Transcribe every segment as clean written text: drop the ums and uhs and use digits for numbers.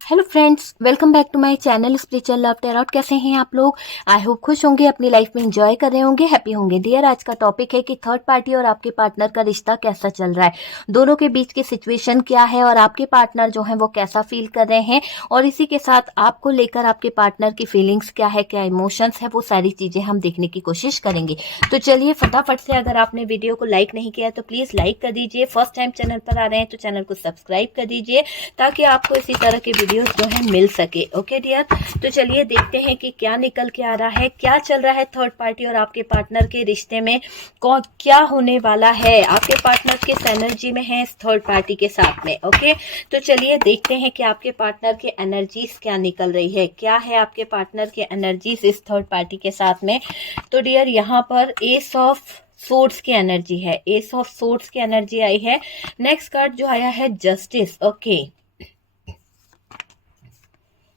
Hello friends, welcome back to my channel spiritual love tarot. कैसे हैं आप लोग? आई होप खुश होंगे, अपनी लाइफ में एंजॉय कर रहे होंगे, हैप्पी होंगे। डियर, आज का टॉपिक है कि थर्ड पार्टी और आपके पार्टनर का रिश्ता कैसा चल रहा है, दोनों के बीच की सिचुएशन क्या है और आपके पार्टनर जो है वो कैसा फील कर रहे हैं, और इसी के साथ आपको लेकर आपके पार्टनर की फीलिंग्स क्या है, क्या इमोशंस है, वो सारी चीजें हम देखने की कोशिश करेंगे। तो चलिए फटाफट से, अगर आपने वीडियो को लाइक नहीं किया तो प्लीज लाइक कर दीजिए। फर्स्ट टाइम चैनल पर आ रहे हैं तो चैनल को सब्सक्राइब कर दीजिए ताकि आपको इसी तरह के वीडियोस जो है मिल सके। ओके डियर, तो चलिए देखते हैं कि क्या निकल के आ रहा है, क्या चल रहा है थर्ड पार्टी और आपके पार्टनर के रिश्ते में, कौन क्या होने वाला है, आपके पार्टनर किस एनर्जी में है इस थर्ड पार्टी के साथ में। ओके, तो चलिए देखते हैं कि आपके पार्टनर के एनर्जीज क्या निकल रही है, क्या है आपके पार्टनर के एनर्जीज इस थर्ड पार्टी के साथ में। तो डियर, यहाँ पर एस ऑफ सोर्ड्स की एनर्जी है, एस ऑफ सोर्ड्स की एनर्जी आई है। नेक्स्ट कार्ड जो आया है जस्टिस। ओके,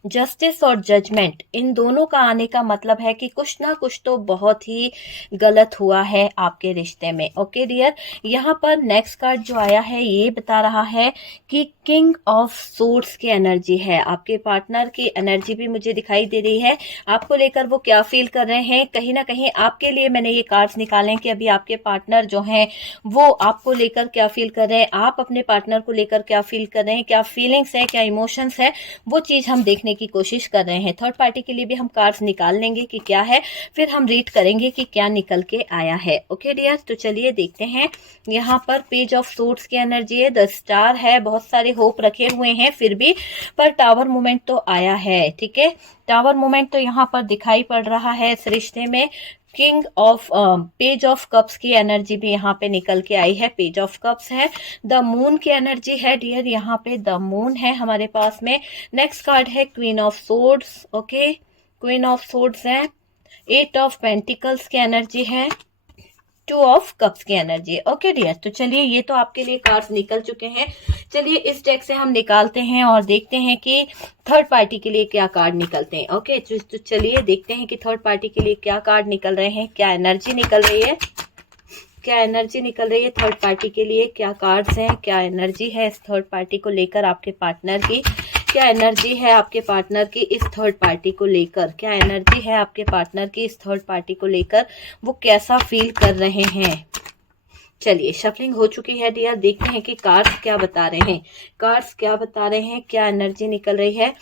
जस्टिस और जजमेंट, इन दोनों का आने का मतलब है कि कुछ ना कुछ तो बहुत ही गलत हुआ है आपके रिश्ते में। ओके डियर, यहाँ पर नेक्स्ट कार्ड जो आया है ये बता रहा है कि किंग ऑफ सोर्ड्स की एनर्जी है। आपके पार्टनर की एनर्जी भी मुझे दिखाई दे रही है, आपको लेकर वो क्या फील कर रहे हैं। कहीं ना कहीं आपके लिए मैंने ये कार्ड्स निकाले कि अभी आपके पार्टनर जो हैं वो आपको लेकर क्या फील कर रहे हैं, आप अपने पार्टनर को लेकर क्या फील कर रहे हैं, क्या फीलिंग्स है, क्या इमोशंस है, वो चीज हम देखने की कोशिश कर रहे हैं। थर्ड पार्टी के लिए भी हम कार्ड्स निकाल लेंगे कि क्या है, फिर हम रीड करेंगे कि क्या निकल के आया है। ओके डियर, तो चलिए देखते हैं। यहाँ पर पेज ऑफ सोर्ड्स की एनर्जी है, द स्टार है, बहुत सारे होप रखे हुए हैं फिर भी, पर टावर मोमेंट तो आया है। ठीक है, टावर मोमेंट तो यहाँ पर दिखाई पड़ रहा है इस रिश्ते में। King of page of cups की एनर्जी भी यहाँ पे निकल के आई है, पेज ऑफ कप्स है। द मून की एनर्जी है डियर, यहाँ पे द मून है हमारे पास में। नेक्स्ट कार्ड है queen of swords. Okay, queen of swords है। एट ऑफ पेंटिकल्स की एनर्जी है, टू ऑफ कप्स की एनर्जी। ओके डियर, तो चलिए ये तो आपके लिए कार्ड्स निकल चुके हैं। चलिए इस डेक से हम निकालते हैं और देखते हैं कि थर्ड पार्टी के लिए क्या कार्ड निकलते हैं। ओके, तो चलिए देखते हैं कि थर्ड पार्टी के लिए क्या कार्ड निकल रहे हैं, क्या एनर्जी निकल रही है, क्या एनर्जी निकल रही है थर्ड पार्टी के लिए, क्या कार्ड्स हैं, क्या एनर्जी है इस थर्ड पार्टी को लेकर आपके पार्टनर की, क्या एनर्जी है आपके पार्टनर की इस थर्ड पार्टी को लेकर, क्या एनर्जी है आपके पार्टनर की इस थर्ड पार्टी को लेकर, वो कैसा फील कर रहे हैं। चलिए शफलिंग हो चुकी है डियर, देखते हैं कि कार्ड्स क्या बता रहे हैं, कार्ड्स क्या बता रहे हैं, क्या एनर्जी निकल रही है।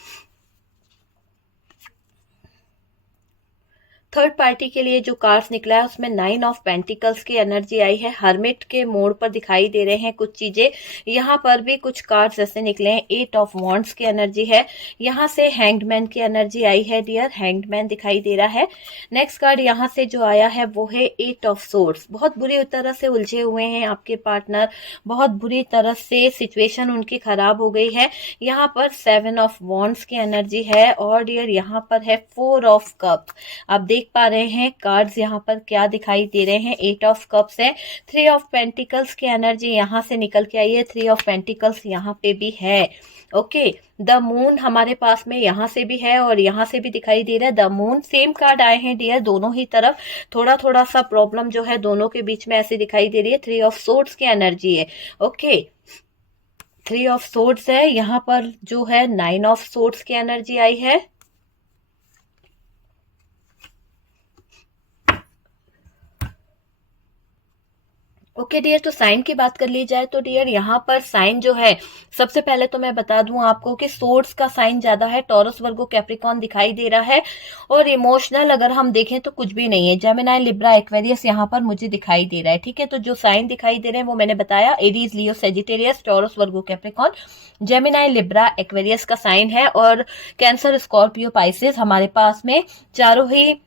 थर्ड पार्टी के लिए जो कार्ड्स निकला है उसमें नाइन ऑफ पेंटिकल्स की एनर्जी आई है, हर्मिट के मोड पर दिखाई दे रहे हैं कुछ चीजें। यहाँ पर भी कुछ कार्ड्स ऐसे निकले हैं, एट ऑफ वॉन्ड्स की एनर्जी है, यहाँ से हैंग्डमैन की एनर्जी आई है डियर, हैंग्डमैन दिखाई दे रहा है। नेक्स्ट कार्ड यहाँ से जो आया है वो है एट ऑफ सोर्ड्स। बहुत बुरी तरह से उलझे हुए हैं आपके पार्टनर, बहुत बुरी तरह से सिचुएशन उनकी खराब हो गई है। यहाँ पर सेवन ऑफ वॉन्ड्स की एनर्जी है और डियर यहाँ पर है फोर ऑफ कप्स। आप देख पा रहे हैं कार्ड्स यहाँ पर क्या दिखाई दे रहे हैं, एट ऑफ कप्स है, थ्री ऑफ पेंटिकल्स की एनर्जी यहाँ से निकल के आई है, थ्री ऑफ पेंटिकल्स यहाँ पे भी है। ओके, द मून हमारे पास में यहाँ से भी है और यहाँ से भी दिखाई दे रहा है द मून। सेम कार्ड आए हैं डियर दोनों ही तरफ, थोड़ा थोड़ा सा प्रॉब्लम जो है दोनों के बीच में ऐसे दिखाई दे रही है। थ्री ऑफ सोर्ड्स की एनर्जी है। ओके, थ्री ऑफ सोर्ड्स है, यहाँ पर जो है नाइन ऑफ सोर्ड्स की एनर्जी आई है। ओके डियर, तो साइन की बात कर ली जाए तो डियर यहाँ पर साइन जो है, सबसे पहले तो मैं बता दूं आपको कि सोर्ड्स का साइन ज्यादा है, टॉरस वर्गो कैप्रिकॉन दिखाई दे रहा है, और इमोशनल अगर हम देखें तो कुछ भी नहीं है। जेमिनाई लिब्रा एक्वेरियस यहाँ पर मुझे दिखाई दे रहा है। ठीक है, तो जो साइन दिखाई दे रहे हैं वो मैंने बताया, Aries, Leo, Sagittarius, Taurus Virgo Capricorn, Gemini Libra Aquarius का साइन है, और कैंसर, स्कॉर्पियो, पाइसेस हमारे पास में चारों ही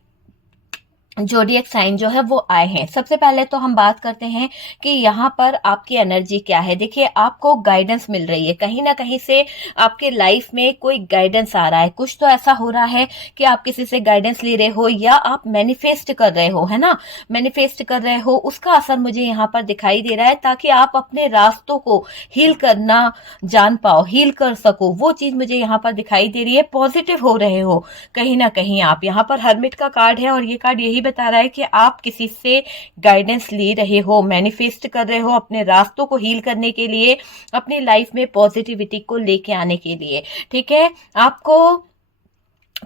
जोडिएक साइन जो है वो आए हैं। सबसे पहले तो हम बात करते हैं कि यहाँ पर आपकी एनर्जी क्या है। देखिए, आपको गाइडेंस मिल रही है, कहीं ना कहीं से आपके लाइफ में कोई गाइडेंस आ रहा है, कुछ तो ऐसा हो रहा है कि आप किसी से गाइडेंस ले रहे हो या आप मैनिफेस्ट कर रहे हो, है ना, मैनिफेस्ट कर रहे हो, उसका असर मुझे यहाँ पर दिखाई दे रहा है, ताकि आप अपने रास्तों को हील करना जान पाओ, हील कर सको, वो चीज मुझे यहाँ पर दिखाई दे रही है। पॉजिटिव हो रहे हो कहीं ना कहीं आप। यहाँ पर हर्मिट का कार्ड है और ये कार्ड यही बता रहा है कि आप किसी से गाइडेंस ले रहे हो, मैनिफेस्ट कर रहे हो अपने रास्तों को हील करने के लिए, अपनी लाइफ में पॉजिटिविटी को लेके आने के लिए। ठीक है, आपको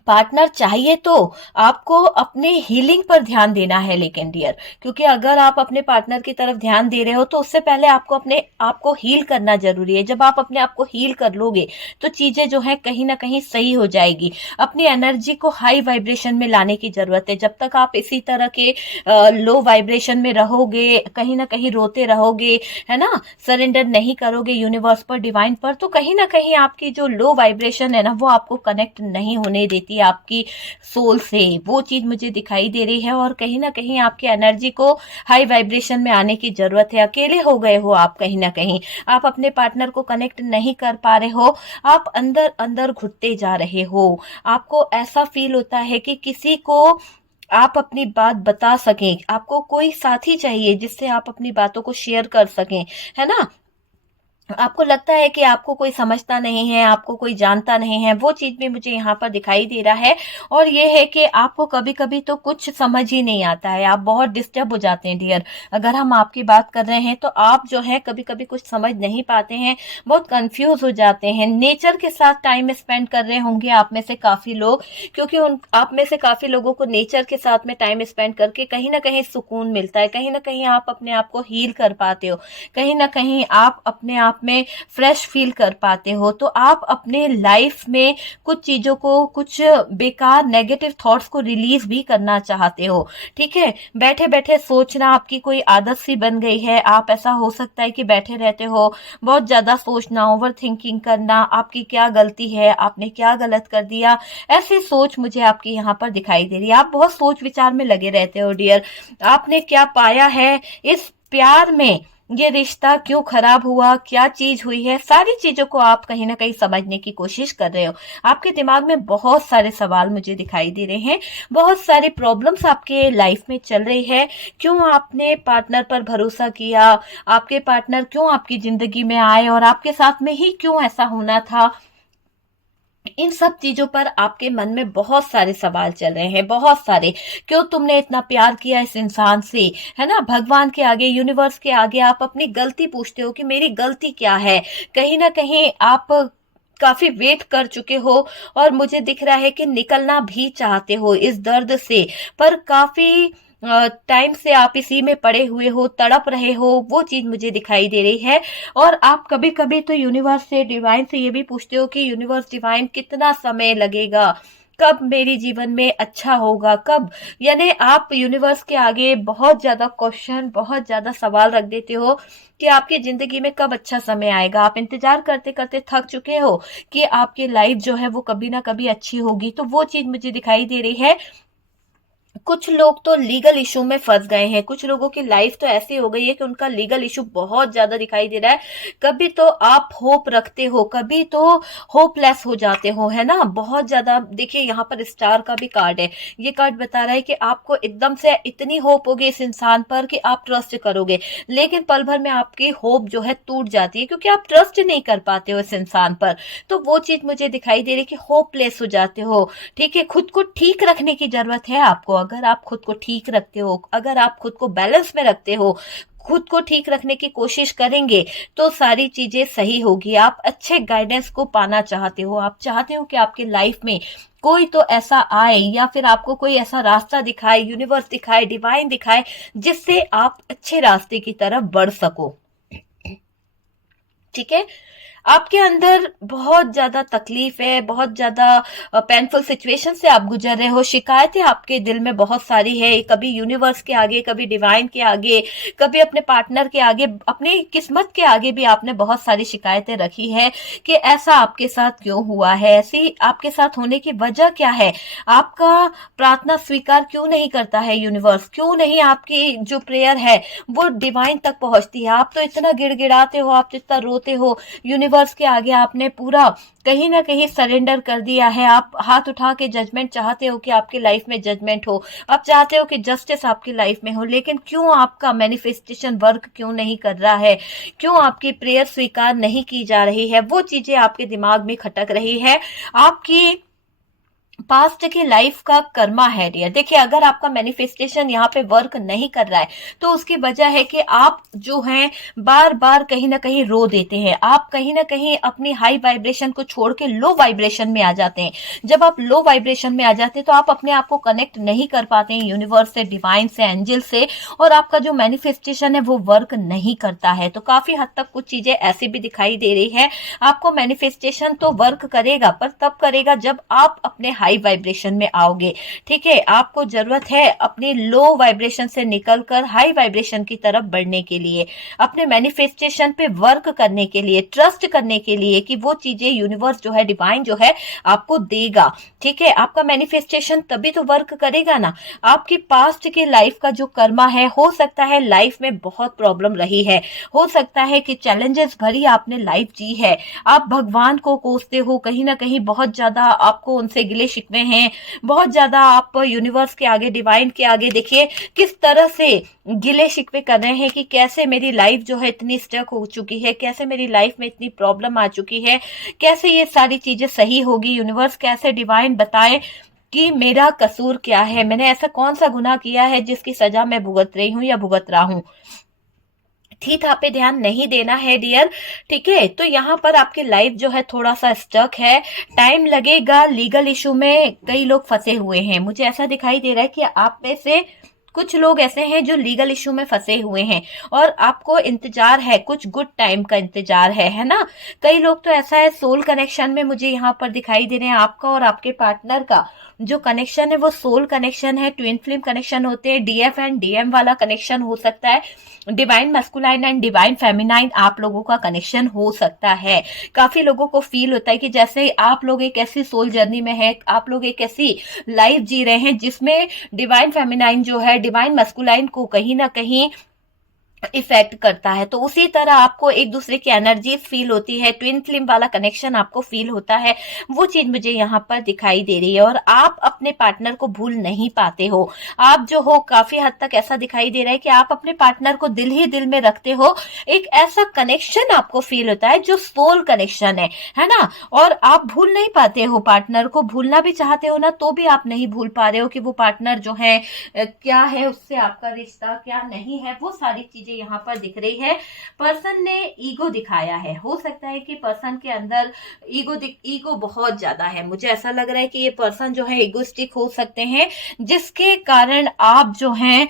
पार्टनर चाहिए तो आपको अपने हीलिंग पर ध्यान देना है लेकिन डियर, क्योंकि अगर आप अपने पार्टनर की तरफ ध्यान दे रहे हो तो उससे पहले आपको अपने आप को हील करना जरूरी है। जब आप अपने आप को हील कर लोगे तो चीजें जो है कहीं ना कहीं सही हो जाएगी। अपनी एनर्जी को हाई वाइब्रेशन में लाने की जरूरत है। जब तक आप इसी तरह के लो वाइब्रेशन में रहोगे, कहीं ना कहीं रोते रहोगे, है ना, सरेंडर नहीं करोगे यूनिवर्स पर, डिवाइन पर, तो कहीं ना कहीं आपकी जो लो वाइब्रेशन है ना वो आपको कनेक्ट नहीं होने देती है आपकी सोल से। वो चीज मुझे दिखाई दे रही है और कहीं ना कहीं आपकी एनर्जी को हाई वाइब्रेशन में आने की जरूरत है। अकेले हो गए हो आप, कहीं ना कहीं आप अपने पार्टनर को कनेक्ट नहीं कर पा रहे हो, आप अंदर अंदर घुटते जा रहे हो। आपको ऐसा फील होता है कि किसी को आप अपनी बात बता सकें, आपको कोई साथी चाहिए जिससे आप अपनी बातों को शेयर कर सकें, है ना। आपको लगता है कि आपको कोई समझता नहीं है, आपको कोई जानता नहीं है, वो चीज भी मुझे यहाँ पर दिखाई दे रहा है। और ये है कि आपको कभी कभी तो कुछ समझ ही नहीं आता है, आप बहुत डिस्टर्ब हो जाते हैं डियर। अगर हम आपकी बात कर रहे हैं तो आप जो है कभी कभी कुछ समझ नहीं पाते हैं, बहुत कंफ्यूज हो जाते हैं। नेचर के साथ टाइम स्पेंड कर रहे होंगे आप में से काफी लोग, क्योंकि उन आप में से काफी लोगों को नेचर के साथ में टाइम स्पेंड करके कहीं ना कहीं सुकून मिलता है, कहीं ना कहीं आप अपने आप को हील कर पाते हो, कहीं ना कहीं आप अपने आप में फ्रेश फील कर पाते हो। तो आप अपने लाइफ में कुछ चीजों को, कुछ बेकार नेगेटिव थॉट्स को रिलीज भी करना चाहते हो। ठीक है, बैठे बैठे सोचना आपकी कोई आदत सी बन गई है। आप, ऐसा हो सकता है कि बैठे रहते हो, बहुत ज्यादा सोचना, ओवर थिंकिंग करना, आपकी क्या गलती है, आपने क्या गलत कर दिया, ऐसी सोच मुझे आपकी यहाँ पर दिखाई दे रही है। आप बहुत सोच विचार में लगे रहते हो डियर। आपने क्या पाया है इस प्यार में, ये रिश्ता क्यों खराब हुआ, क्या चीज हुई है, सारी चीजों को आप कहीं ना कहीं समझने की कोशिश कर रहे हो। आपके दिमाग में बहुत सारे सवाल मुझे दिखाई दे रहे हैं, बहुत सारी प्रॉब्लम्स आपके लाइफ में चल रही है। क्यों आपने पार्टनर पर भरोसा किया, आपके पार्टनर क्यों आपकी जिंदगी में आए और आपके साथ में ही क्यों ऐसा होना था। इन सब चीजों पर आपके मन में बहुत सारे सवाल चल रहे हैं, बहुत सारे। क्यों तुमने इतना प्यार किया इस इंसान से, है ना। भगवान के आगे, यूनिवर्स के आगे आप अपनी गलती पूछते हो कि मेरी गलती क्या है। कहीं ना कहीं आप काफी वेट कर चुके हो और मुझे दिख रहा है कि निकलना भी चाहते हो इस दर्द से, पर काफी टाइम से आप इसी में पड़े हुए हो, तड़प रहे हो, वो चीज मुझे दिखाई दे रही है। और आप कभी कभी तो यूनिवर्स से, डिवाइन से ये भी पूछते हो कि यूनिवर्स, डिवाइन, कितना समय लगेगा, कब मेरे जीवन में अच्छा होगा, कब। यानी आप यूनिवर्स के आगे बहुत ज्यादा क्वेश्चन, बहुत ज्यादा सवाल रख देते हो कि आपकी जिंदगी में कब अच्छा समय आएगा। आप इंतजार करते करते थक चुके हो कि आपकी लाइफ जो है वो कभी ना कभी अच्छी होगी। तो वो चीज मुझे दिखाई दे रही है। कुछ लोग तो लीगल इशू में फंस गए हैं, कुछ लोगों की लाइफ तो ऐसी हो गई है कि उनका लीगल इशू बहुत ज्यादा दिखाई दे रहा है। कभी तो आप होप रखते हो, कभी तो होपलेस हो जाते हो, है ना, बहुत ज्यादा। देखिए यहाँ पर स्टार का भी कार्ड है, ये कार्ड बता रहा है कि आपको एकदम से इतनी होप होगी इस इंसान पर कि आप ट्रस्ट करोगे, लेकिन पल भर में आपकी होप जो है टूट जाती है, क्योंकि आप ट्रस्ट नहीं कर पाते हो इस इंसान पर। तो वो चीज मुझे दिखाई दे रही है कि होपलेस हो जाते हो। ठीक है, खुद को ठीक रखने की जरूरत है आपको। अगर आप खुद को ठीक रखते हो, अगर आप खुद को बैलेंस में रखते हो, खुद को ठीक रखने की कोशिश करेंगे तो सारी चीजें सही होगी। आप अच्छे गाइडेंस को पाना चाहते हो, आप चाहते हो कि आपके लाइफ में कोई तो ऐसा आए या फिर आपको कोई ऐसा रास्ता दिखाए, यूनिवर्स दिखाए, डिवाइन दिखाए, जिससे आप अच्छे रास्ते की तरफ बढ़ सको। ठीक है, आपके अंदर बहुत ज्यादा तकलीफ है, बहुत ज्यादा पेनफुल सिचुएशन से आप गुजर रहे हो, शिकायतें आपके दिल में बहुत सारी है, कभी यूनिवर्स के आगे, कभी डिवाइन के आगे, कभी अपने पार्टनर के आगे, अपनी किस्मत के आगे भी आपने बहुत सारी शिकायतें रखी है कि ऐसा आपके साथ क्यों हुआ है, ऐसी आपके साथ होने की वजह क्या है, आपका प्रार्थना स्वीकार क्यों नहीं करता है यूनिवर्स, क्यों नहीं आपकी जो प्रेयर है वो डिवाइन तक पहुंचती है। आप तो इतना गिड़गिड़ाते हो, आप तो इतना रोते हो, यूनिवर्स के आगे आपने पूरा कहीं ना कहीं सरेंडर कर दिया है। आप हाथ उठा के जजमेंट चाहते हो कि आपकी लाइफ में जजमेंट हो, आप चाहते हो कि जस्टिस आपकी लाइफ में हो, लेकिन क्यों आपका मैनिफेस्टेशन वर्क क्यों नहीं कर रहा है, क्यों आपकी प्रेयर स्वीकार नहीं की जा रही है, वो चीजें आपके दिमाग में खटक रही है। आपकी पास्ट की लाइफ का कर्मा है डियर। देखिए अगर आपका मैनिफेस्टेशन यहाँ पे वर्क नहीं कर रहा है तो उसकी वजह है कि आप जो हैं बार बार कहीं ना कहीं रो देते हैं, आप कहीं ना कहीं अपनी हाई वाइब्रेशन को छोड़ के लो वाइब्रेशन में आ जाते हैं। जब आप लो वाइब्रेशन में आ जाते हैं तो आप अपने आप को कनेक्ट नहीं कर पाते हैं यूनिवर्स से, डिवाइन से, एंजल से, और आपका जो मैनिफेस्टेशन है वो वर्क नहीं करता है। तो काफी हद तक कुछ चीजें ऐसी भी दिखाई दे रही है। आपको मैनिफेस्टेशन तो वर्क करेगा पर तब करेगा जब आप अपने हाई वाइब्रेशन में आओगे। ठीक है, आपको जरूरत है अपने लो वाइब्रेशन से निकलकर हाई वाइब्रेशन की तरफ बढ़ने के लिए, अपने मैनिफेस्टेशन पे वर्क करने के लिए, ट्रस्ट करने के लिए कि वो चीजें यूनिवर्स जो है, डिवाइन जो है आपको देगा। ठीक है, आपका मैनिफेस्टेशन तभी तो वर्क करेगा ना। आपकी पास्ट की लाइफ का जो कर्मा है, हो सकता है लाइफ में बहुत प्रॉब्लम रही है, हो सकता है कि चैलेंजेस भरी आपने लाइफ जी है, आप भगवान को कोसते हो, कहीं ना कहीं बहुत ज्यादा आपको उनसे गिले शिकवे हैं, बहुत ज्यादा आप यूनिवर्स के आगे, डिवाइन के आगे देखिए किस तरह से गिले शिकवे कर रहे हैं कि कैसे मेरी लाइफ जो है इतनी स्टक हो चुकी है, कैसे मेरी लाइफ में इतनी प्रॉब्लम आ चुकी है, कैसे ये सारी चीजें सही होगी। यूनिवर्स कैसे, डिवाइन बताए कि मेरा कसूर क्या है, मैंने ऐसा कौन सा गुनाह किया है जिसकी सजा मैं भुगत रही हूँ या भुगत रहा हूँ। थीथा पे ध्यान नहीं देना है डियर। ठीक है, तो यहाँ पर आपकी लाइफ जो है थोड़ा सा स्टक है, टाइम लगेगा। लीगल इशू में कई लोग फंसे हुए हैं, मुझे ऐसा दिखाई दे रहा है कि आप में से कुछ लोग ऐसे हैं जो लीगल इशू में फंसे हुए हैं और आपको इंतजार है, कुछ गुड टाइम का इंतजार है ना। कई लोग तो ऐसा है सोल कनेक्शन में मुझे यहाँ पर दिखाई दे रहे हैं, आपका और आपके पार्टनर का जो कनेक्शन है वो सोल कनेक्शन है, ट्विन फ्लेम कनेक्शन होते हैं, डीएफ एंड डीएम वाला कनेक्शन हो सकता है, divine masculine and divine feminine आप लोगों का कनेक्शन हो सकता है। काफी लोगों को फील होता है कि जैसे आप लोग एक ऐसी सोल जर्नी में है, आप लोग एक ऐसी लाइफ जी रहे हैं जिसमें डिवाइन फेमिनाइन जो है डिवाइन मैस्कुलाइन को कहीं ना कहीं इफेक्ट करता है। तो उसी तरह आपको एक दूसरे की एनर्जीज फील होती है, ट्विन फ्लेम वाला कनेक्शन आपको फील होता है, वो चीज मुझे यहाँ पर दिखाई दे रही है। और आप अपने पार्टनर को भूल नहीं पाते हो, आप जो हो काफी हद तक ऐसा दिखाई दे रहा है कि आप अपने पार्टनर को दिल ही दिल में रखते हो। एक ऐसा कनेक्शन आपको फील होता है जो सोल कनेक्शन है ना। और आप भूल नहीं पाते हो पार्टनर को, भूलना भी चाहते हो ना तो भी आप नहीं भूल पा रहे हो कि वो पार्टनर जो है क्या है, उससे आपका रिश्ता क्या नहीं है, वो सारी चीजें यहाँ पर दिख रही है। पर्सन ने ईगो दिखाया है, हो सकता है कि पर्सन के अंदर ईगो बहुत ज्यादा है। मुझे ऐसा लग रहा है कि ये पर्सन जो है ईगोस्टिक हो सकते हैं, जिसके कारण आप जो हैं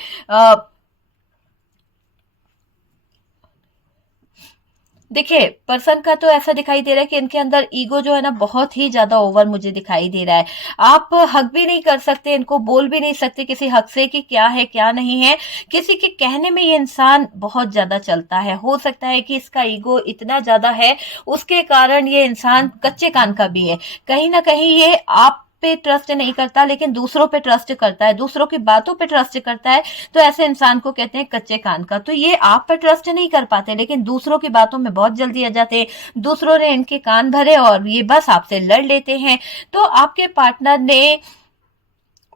देखिए पर्सन का तो ऐसा दिखाई दे रहा है कि इनके अंदर ईगो जो है ना बहुत ही ज्यादा ओवर मुझे दिखाई दे रहा है। आप हक भी नहीं कर सकते, इनको बोल भी नहीं सकते किसी हक से कि क्या है क्या नहीं है। किसी के कहने में ये इंसान बहुत ज्यादा चलता है, हो सकता है कि इसका ईगो इतना ज्यादा है उसके कारण ये इंसान कच्चे कान का भी है। कहीं ना कहीं ये आप पे ट्रस्ट नहीं करता लेकिन दूसरों पे ट्रस्ट करता है, दूसरों की बातों पे ट्रस्ट करता है, तो ऐसे इंसान को कहते हैं कच्चे कान का। तो ये आप पर ट्रस्ट नहीं कर पाते लेकिन दूसरों की बातों में बहुत जल्दी आ जाते हैं, दूसरों ने इनके कान भरे और ये बस आपसे लड़ लेते हैं। तो आपके पार्टनर ने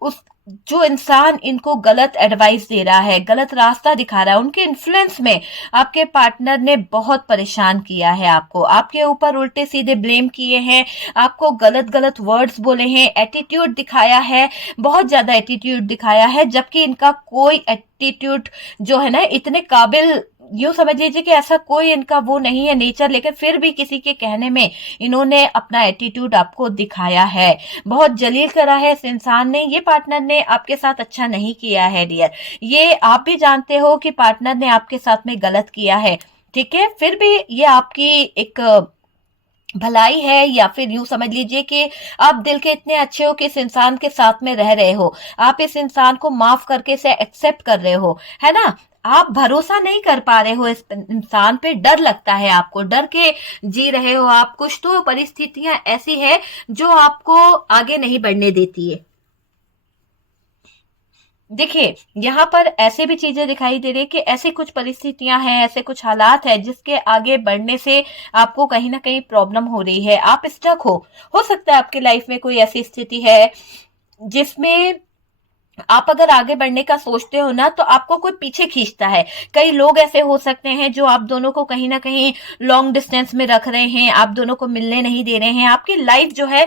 उस जो इंसान इनको गलत एडवाइस दे रहा है, गलत रास्ता दिखा रहा है, उनके इन्फ्लुएंस में आपके पार्टनर ने बहुत परेशान किया है आपको, आपके ऊपर उल्टे सीधे ब्लेम किए हैं, आपको गलत गलत वर्ड्स बोले हैं, एटीट्यूड दिखाया है, बहुत ज्यादा एटीट्यूड दिखाया है, जबकि इनका कोई एटीट्यूड जो है ना इतने काबिल, यूं समझ लीजिए कि ऐसा कोई इनका वो नहीं है नेचर, लेकिन फिर भी किसी के कहने में इन्होंने अपना एटीट्यूड आपको दिखाया है, बहुत जलील करा है इस इंसान ने। ये पार्टनर ने आपके साथ अच्छा नहीं किया है डियर, ये आप भी जानते हो कि पार्टनर ने आपके साथ में गलत किया है। ठीक है, फिर भी ये आपकी एक भलाई है, या फिर यूं समझ लीजिए कि आप दिल के इतने अच्छे हो कि इस इंसान के साथ में रह रहे हो, आप इस इंसान को माफ करके इसे एक्सेप्ट कर रहे हो, है ना। आप भरोसा नहीं कर पा रहे हो इस इंसान पे, डर लगता है आपको, डर के जी रहे हो आप। कुछ तो परिस्थितियां ऐसी है जो आपको आगे नहीं बढ़ने देती है। देखिए यहाँ पर ऐसे भी चीजें दिखाई दे रही है कि ऐसे कुछ परिस्थितियां हैं, ऐसे कुछ हालात है जिसके आगे बढ़ने से आपको कहीं ना कहीं प्रॉब्लम हो रही है, आप स्टक हो सकता है आपकी लाइफ में कोई ऐसी स्थिति है जिसमें आप अगर आगे बढ़ने का सोचते हो ना तो आपको कोई पीछे खींचता है। कई लोग ऐसे हो सकते हैं जो आप दोनों को कहीं ना कहीं लॉन्ग डिस्टेंस में रख रहे हैं, आप दोनों को मिलने नहीं दे रहे हैं। आपकी लाइफ जो है,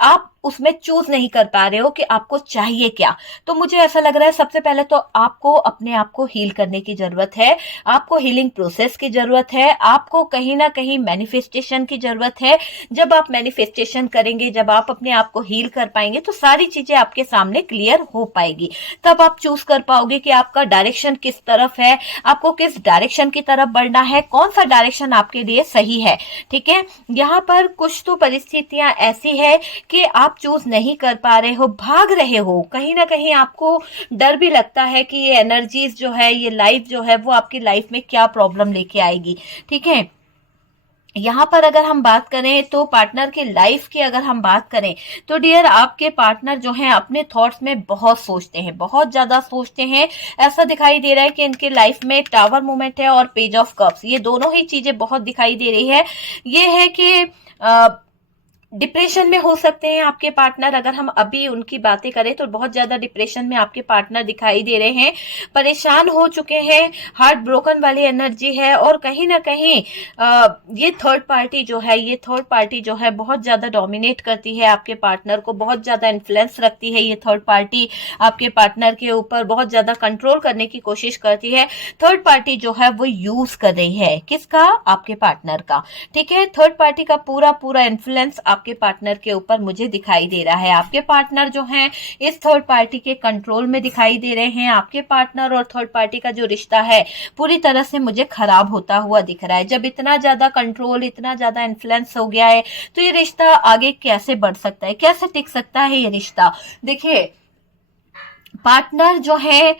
आप उसमें चूज नहीं कर पा रहे हो कि आपको चाहिए क्या। तो मुझे ऐसा लग रहा है सबसे पहले तो आपको अपने आप को हील करने की जरूरत है, आपको हीलिंग प्रोसेस की जरूरत है, आपको कहीं ना कहीं मैनिफेस्टेशन की जरूरत है। जब आप मैनिफेस्टेशन करेंगे, जब आप अपने आप को हील कर पाएंगे तो सारी चीजें आपके सामने क्लियर हो पाएगी। तब आप चूज कर पाओगे कि आपका डायरेक्शन किस तरफ है, आपको किस डायरेक्शन की तरफ बढ़ना है, कौन सा डायरेक्शन आपके लिए सही है। ठीक है, यहाँ पर कुछ तो परिस्थितियां ऐसी है कि आप चूज नहीं कर पा रहे हो, भाग रहे हो, कहीं ना कहीं आपको डर भी लगता है कि ये एनर्जीज जो है, ये लाइफ जो है वो आपकी लाइफ में क्या प्रॉब्लम लेके आएगी। ठीक है, यहाँ पर अगर हम बात करें तो पार्टनर की लाइफ की अगर हम बात करें तो डियर आपके पार्टनर जो हैं अपने थॉट्स में बहुत सोचते हैं, बहुत ज्यादा सोचते हैं। ऐसा दिखाई दे रहा है कि इनके लाइफ में टावर मूवमेंट है और पेज ऑफ कप्स, ये दोनों ही चीजें बहुत दिखाई दे रही है। ये है कि डिप्रेशन में हो सकते हैं आपके पार्टनर। अगर हम अभी उनकी बातें करें तो बहुत ज्यादा डिप्रेशन में आपके पार्टनर दिखाई दे रहे हैं, परेशान हो चुके हैं, हार्ट ब्रोकन वाली एनर्जी है। और कहीं ना कहीं ये थर्ड पार्टी जो है, ये थर्ड पार्टी जो है बहुत ज्यादा डोमिनेट करती है आपके पार्टनर को, बहुत ज्यादा इन्फ्लुएंस रखती है। ये थर्ड पार्टी आपके पार्टनर के ऊपर बहुत ज्यादा कंट्रोल करने की कोशिश करती है। थर्ड पार्टी जो है वो यूज कर रही है किसका, आपके पार्टनर का। ठीक है, थर्ड पार्टी का पूरा पूरा इन्फ्लुएंस आपके पार्टनर के ऊपर मुझे दिखाई दे रहा है। आपके पार्टनर जो हैं इस थर्ड पार्टी के कंट्रोल में दिखाई दे रहे हैं। आपके पार्टनर और थर्ड पार्टी का जो रिश्ता है पूरी तरह से मुझे खराब होता हुआ दिख रहा है। जब इतना ज्यादा कंट्रोल, इतना ज्यादा इन्फ्लुएंस हो गया है तो ये रिश्ता आगे कैसे बढ़ सकता है, कैसे टिक सकता है ये रिश्ता। देखिए, पार्टनर जो है,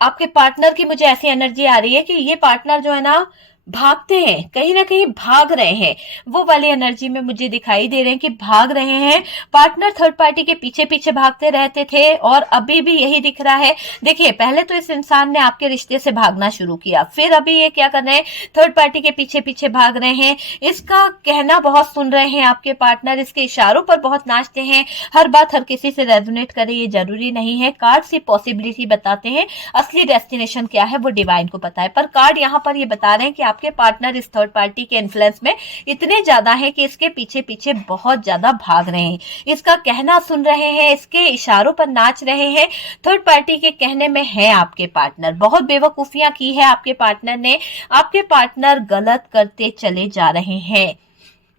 आपके पार्टनर की मुझे ऐसी एनर्जी आ रही है कि ये पार्टनर जो है ना भागते हैं, कहीं ना कहीं भाग रहे हैं। वो वाली एनर्जी में मुझे दिखाई दे रहे हैं कि भाग रहे हैं। पार्टनर थर्ड पार्टी के पीछे पीछे भागते रहते थे और अभी भी यही दिख रहा है। देखिए, पहले तो इस इंसान ने आपके रिश्ते से भागना शुरू किया, फिर अभी ये क्या कर रहे हैं, थर्ड पार्टी के पीछे पीछे भाग रहे हैं। इसका कहना बहुत सुन रहे हैं आपके पार्टनर, इसके इशारों पर बहुत नाचते हैं। हर बात हर किसी से रेजोनेट करे ये जरूरी नहीं है। कार्ड से पॉसिबिलिटी बताते हैं, असली डेस्टिनेशन क्या है वो डिवाइन को पता है। पर कार्ड यहाँ पर ये बता रहे हैं कि आपके पार्टनर इस थर्ड पार्टी के इन्फ्लुएंस में इतने ज्यादा है कि इसके पीछे पीछे बहुत ज्यादा भाग रहे हैं, इसका कहना सुन रहे हैं, इसके इशारों पर नाच रहे हैं। थर्ड पार्टी के कहने में है आपके पार्टनर। बहुत बेवकूफियां की है आपके पार्टनर ने, आपके पार्टनर गलत करते चले जा रहे हैं।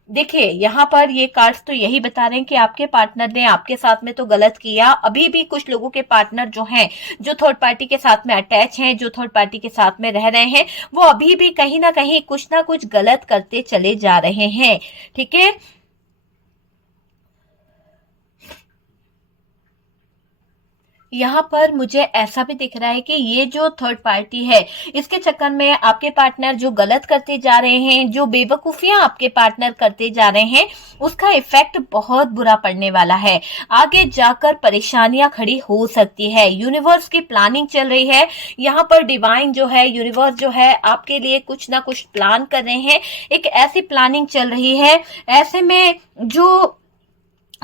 देखिए, यहाँ पर ये कार्ड्स तो यही बता रहे हैं कि आपके पार्टनर ने आपके साथ में तो गलत किया। अभी भी कुछ लोगों के पार्टनर जो हैं, जो थर्ड पार्टी के साथ में अटैच हैं, जो थर्ड पार्टी के साथ में रह रहे हैं, वो अभी भी कहीं ना कहीं कुछ ना कुछ गलत करते चले जा रहे हैं। ठीक है, यहाँ पर मुझे ऐसा भी दिख रहा है कि ये जो थर्ड पार्टी है इसके चक्कर में आपके पार्टनर जो गलत करते जा रहे हैं, जो बेवकूफियां आपके पार्टनर करते जा रहे हैं, उसका इफेक्ट बहुत बुरा पड़ने वाला है। आगे जाकर परेशानियां खड़ी हो सकती है। यूनिवर्स की प्लानिंग चल रही है यहाँ पर। डिवाइन जो है, यूनिवर्स जो है आपके लिए कुछ ना कुछ प्लान कर रहे हैं। एक ऐसी प्लानिंग चल रही है, ऐसे में जो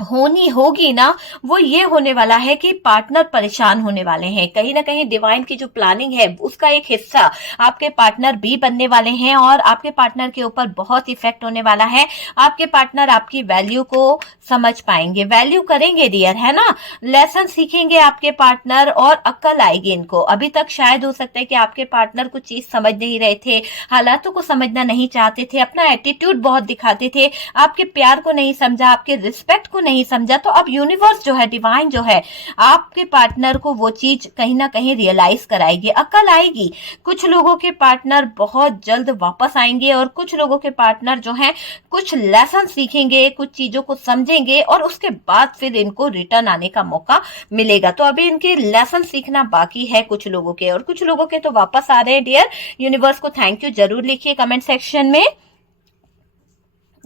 होनी होगी ना वो ये होने वाला है कि पार्टनर परेशान होने वाले हैं। कहीं ना कहीं डिवाइन की जो प्लानिंग है उसका एक हिस्सा आपके पार्टनर भी बनने वाले हैं और आपके पार्टनर के ऊपर बहुत इफेक्ट होने वाला है। आपके पार्टनर आपकी वैल्यू को समझ पाएंगे, वैल्यू करेंगे डियर, है ना। लेसन सीखेंगे आपके पार्टनर और अक्ल आएगी इनको। अभी तक शायद हो सकता है कि आपके पार्टनर कुछ चीज समझ नहीं रहे थे, हालातों को समझना नहीं चाहते थे, अपना एटीट्यूड बहुत दिखाते थे, आपके प्यार को नहीं समझा, आपके रिस्पेक्ट को नहीं समझा। तो अब यूनिवर्स जो है, डिवाइन जो है, आपके पार्टनर को वो चीज कहीं ना कहीं रियलाइज कराएगी, अकल आएगी। कुछ लोगों के पार्टनर बहुत जल्द वापस आएंगे और कुछ लोगों के पार्टनर जो हैं कुछ लेसन सीखेंगे, कुछ चीजों को समझेंगे और उसके बाद फिर इनको रिटर्न आने का मौका मिलेगा। तो अभी इनके लेसन सीखना बाकी है कुछ लोगों के, और कुछ लोगों के तो वापस आ रहे हैं डियर। यूनिवर्स को थैंक यू जरूर लिखिए कमेंट सेक्शन में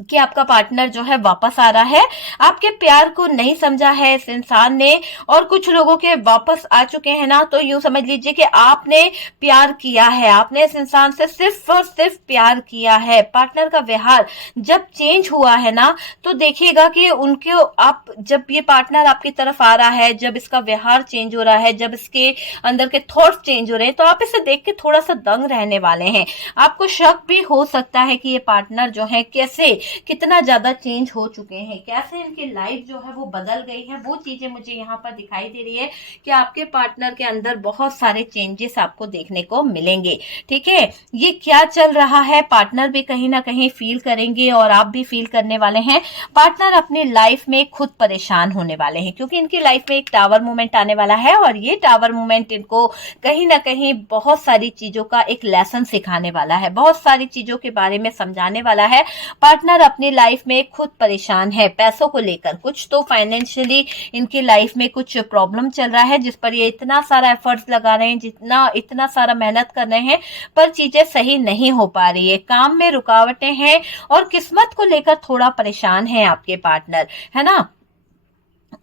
कि आपका पार्टनर जो है वापस आ रहा है। आपके प्यार को नहीं समझा है इस इंसान ने, और कुछ लोगों के वापस आ चुके हैं ना, तो यूं समझ लीजिए कि आपने प्यार किया है, आपने इस इंसान से सिर्फ और सिर्फ प्यार किया है। पार्टनर का व्यवहार जब चेंज हुआ है ना, तो देखिएगा कि उनके आप, जब ये पार्टनर आपकी तरफ आ रहा है, जब इसका व्यवहार चेंज हो रहा है, जब इसके अंदर के थॉट्स चेंज हो रहे हैं, तो आप इसे देख के थोड़ा सा दंग रहने वाले हैं। आपको शक भी हो सकता है कि ये पार्टनर जो है कैसे कितना ज्यादा चेंज हो चुके हैं, कैसे इनकी लाइफ जो है वो बदल गई है, वो चीजें मुझे यहाँ पर दिखाई दे रही है कि आपके पार्टनर के अंदर बहुत सारे चेंजेस आपको देखने को मिलेंगे। ठीक है, ये क्या चल रहा है पार्टनर भी कहीं ना कहीं फील करेंगे और आप भी फील करने वाले हैं। पार्टनर अपनी लाइफ में खुद परेशान होने वाले हैं, क्योंकि इनकी लाइफ में एक टावर मूवमेंट आने वाला है और ये टावर मूवमेंट इनको कहीं ना कहीं बहुत सारी चीजों का एक लेसन सिखाने वाला है, बहुत सारी चीजों के बारे में समझाने वाला है। पार्टनर अपनी लाइफ में खुद परेशान है पैसों को लेकर, कुछ तो फाइनेंशियली इनकी लाइफ में कुछ प्रॉब्लम चल रहा है जिस पर ये इतना सारा एफर्ट्स लगा रहे हैं, इतना सारा मेहनत कर रहे हैं, पर चीजें सही नहीं हो पा रही है, काम में रुकावटें हैं और किस्मत को लेकर थोड़ा परेशान है आपके पार्टनर, है ना।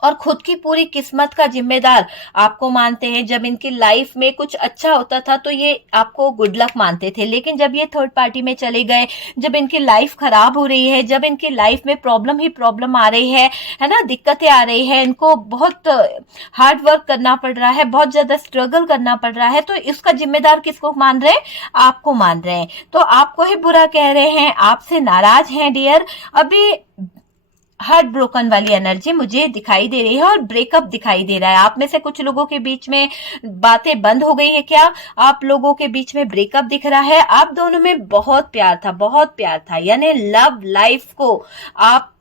और खुद की पूरी किस्मत का जिम्मेदार आपको मानते हैं। जब इनकी लाइफ में कुछ अच्छा होता था तो ये आपको गुड लक मानते थे, लेकिन जब ये थर्ड पार्टी में चले गए, जब इनकी लाइफ खराब हो रही है, जब इनकी लाइफ में प्रॉब्लम ही प्रॉब्लम आ रही है ना, दिक्कतें आ रही है, इनको बहुत हार्ड वर्क करना पड़ रहा है, बहुत ज्यादा स्ट्रगल करना पड़ रहा है, तो इसका जिम्मेदार किसको मान रहे हैं? आपको मान रहे हैं। तो आपको ही बुरा कह रहे हैं, आपसे नाराज हैं डियर। अभी हार्ट ब्रोकन वाली एनर्जी मुझे दिखाई दे रही है और ब्रेकअप दिखाई दे रहा है। आप में से कुछ लोगों के बीच में बातें बंद हो गई है क्या? आप लोगों के बीच में ब्रेकअप दिख रहा है। आप दोनों में बहुत प्यार था, बहुत प्यार था, यानी लव लाइफ को आप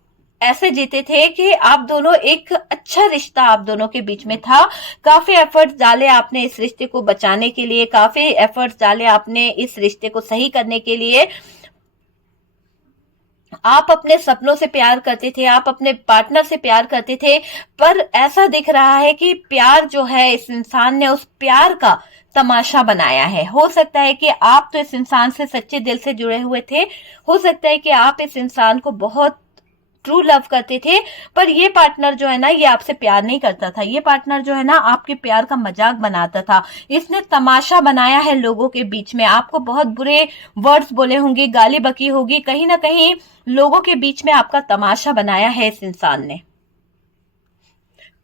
ऐसे जीते थे कि आप दोनों, एक अच्छा रिश्ता आप दोनों के बीच में था। काफी एफर्ट्स डाले आपने इस रिश्ते को बचाने के लिए, काफी एफर्ट्स डाले आपने इस रिश्ते को सही करने के लिए। आप अपने सपनों से प्यार करते थे, आप अपने पार्टनर से प्यार करते थे, पर ऐसा दिख रहा है कि प्यार जो है, इस इंसान ने उस प्यार का तमाशा बनाया है। हो सकता है कि आप तो इस इंसान से सच्चे दिल से जुड़े हुए थे, हो सकता है कि आप इस इंसान को बहुत ट्रू लव करते थे, पर ये पार्टनर जो है ना, ये आपसे प्यार नहीं करता था। ये पार्टनर जो है ना, आपके प्यार का मजाक बनाता था। इसने तमाशा बनाया है लोगों के बीच में, आपको बहुत बुरे वर्ड्स बोले होंगे, गाली बकी होगी, कहीं ना कहीं लोगों के बीच में आपका तमाशा बनाया है इस इंसान ने।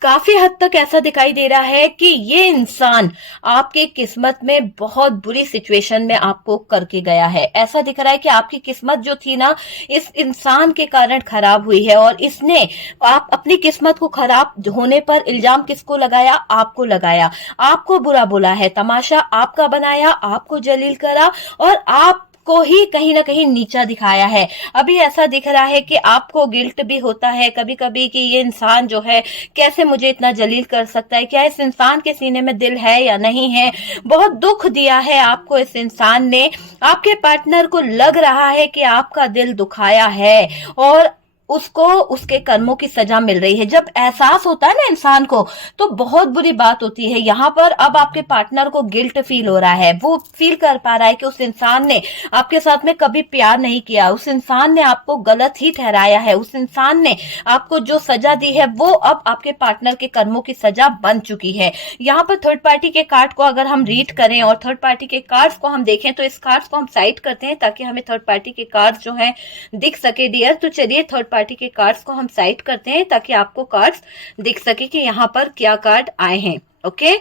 काफी हद तक ऐसा दिखाई दे रहा है कि ये इंसान आपकी किस्मत में बहुत बुरी सिचुएशन में आपको करके गया है। ऐसा दिख रहा है कि आपकी किस्मत जो थी ना, इस इंसान के कारण खराब हुई है और इसने आप अपनी किस्मत को खराब होने पर इल्जाम किसको लगाया? आपको लगाया, आपको बुरा बोला है, तमाशा आपका बनाया, आपको जलील करा और आप को ही कहीं ना कहीं नीचा दिखाया है। अभी ऐसा दिख रहा है कि आपको गिल्ट भी होता है कभी कभी कि ये इंसान जो है कैसे मुझे इतना जलील कर सकता है, क्या इस इंसान के सीने में दिल है या नहीं है। बहुत दुख दिया है आपको इस इंसान ने, आपके पार्टनर को लग रहा है कि आपका दिल दुखाया है और उसको उसके कर्मों की सजा मिल रही है। जब एहसास होता है ना इंसान को, तो बहुत बुरी बात होती है। यहाँ पर अब आपके पार्टनर को गिल्ट फील हो रहा है, वो फील कर पा रहा है कि उस इंसान ने आपके साथ में कभी प्यार नहीं किया, उस इंसान ने आपको गलत ही ठहराया है, उस इंसान ने आपको जो सजा दी है वो अब आपके पार्टनर के कर्मों की सजा बन चुकी है। यहाँ पर थर्ड पार्टी के कार्ड को अगर हम रीड करें और थर्ड पार्टी के कार्ड्स को हम देखें, तो इस कार्ड्स को हम साइड करते हैं ताकि हमें थर्ड पार्टी के कार्ड्स जो है दिख सके डियर। तो चलिए थर्ड पार्टी के कार्ड्स को हम साइड करते हैं ताकि आपको कार्ड्स दिख सके कि यहाँ पर क्या कार्ड आए हैं। ओके,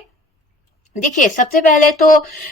देखिए सबसे पहले तो